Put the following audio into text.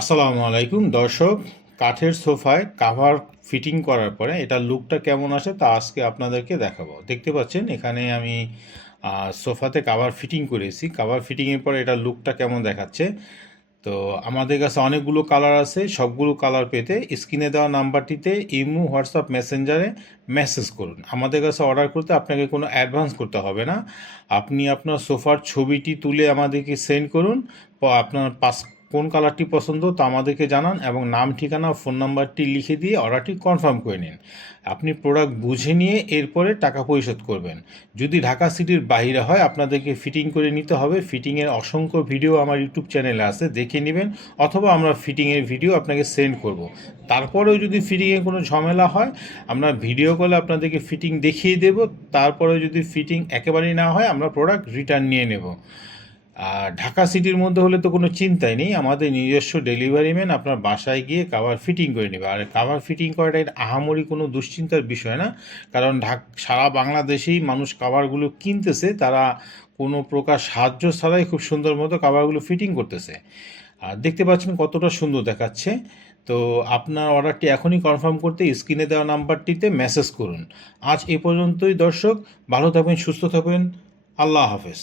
আসসালামু আলাইকুম দর্শক। কাঠের সোফায় কাভার ফিটিং করার পরে এটার লুকটা কেমন আসে তা আজকে আপনাদেরকে দেখাবো। দেখতে পাচ্ছেন এখানে আমি সোফাতে কাভার ফিটিং করেছি। কাভার ফিটিংয়ের পরে এটার লুকটা কেমন দেখাচ্ছে। তো আমাদের কাছে অনেকগুলো কালার আছে। সবগুলো কালার পেতে স্ক্রিনে দেওয়া নাম্বারটিতে ইমো, হোয়াটসঅ্যাপ, মেসেঞ্জারে মেসেজ করুন। আমাদের কাছে অর্ডার করতে আপনাকে কোনো অ্যাডভান্স করতে হবে না। আপনি আপনার সোফার ছবিটি তুলে আমাদেরকে সেন্ড করুন। আপনার কোন কালারটি পছন্দ তা আমাদেরকে জানান এবং নাম, ঠিকানা, ফোন নাম্বারটি লিখে দিয়ে অর্ডারটি কনফার্ম করে নিন। আপনি প্রোডাক্ট বুঝে নিয়ে এরপরে টাকা পরিশোধ করবেন। যদি ঢাকা সিটির বাইরে হয় আপনাদেরকে ফিটিং করে নিতে হবে। ফিটিংয়ের অসংখ্য ভিডিও আমার ইউটিউব চ্যানেলে আছে, দেখে নেবেন, অথবা আমরা ফিটিংয়ের ভিডিও আপনাকে সেন্ড করব। তারপরেও যদি ফিটিংয়ে কোনো ঝামেলা হয় আমরা ভিডিও কলে আপনাদেরকে ফিটিং দেখিয়ে দেব। তারপরেও যদি ফিটিং একেবারেই না হয় আমরা প্রোডাক্ট রিটার্ন নিয়ে নেব। আর ঢাকা সিটির মধ্যে হলে তো কোনো চিন্তাই নেই, আমাদের নিজস্ব ডেলিভারি ম্যান আপনার বাসায় গিয়ে কাভার ফিটিং করে নেবে। আর কাভার ফিটিং করাটা এটা আহামরি কোনো দুশ্চিন্তার বিষয় না, কারণ সারা বাংলাদেশেই মানুষ কাভারগুলো কিনতেছে, তারা কোনো প্রকার সাহায্য ছাড়াই খুব সুন্দর মতো কাভারগুলো ফিটিং করতেছে। আর দেখতে পাচ্ছেন কতটা সুন্দর দেখাচ্ছে। তো আপনার অর্ডারটি এখনই কনফার্ম করতে স্ক্রিনে দেওয়া নাম্বারটিতে মেসেজ করুন। আজ এ পর্যন্তই দর্শক। ভালো থাকবেন, সুস্থ থাকবেন। আল্লাহ হাফেজ।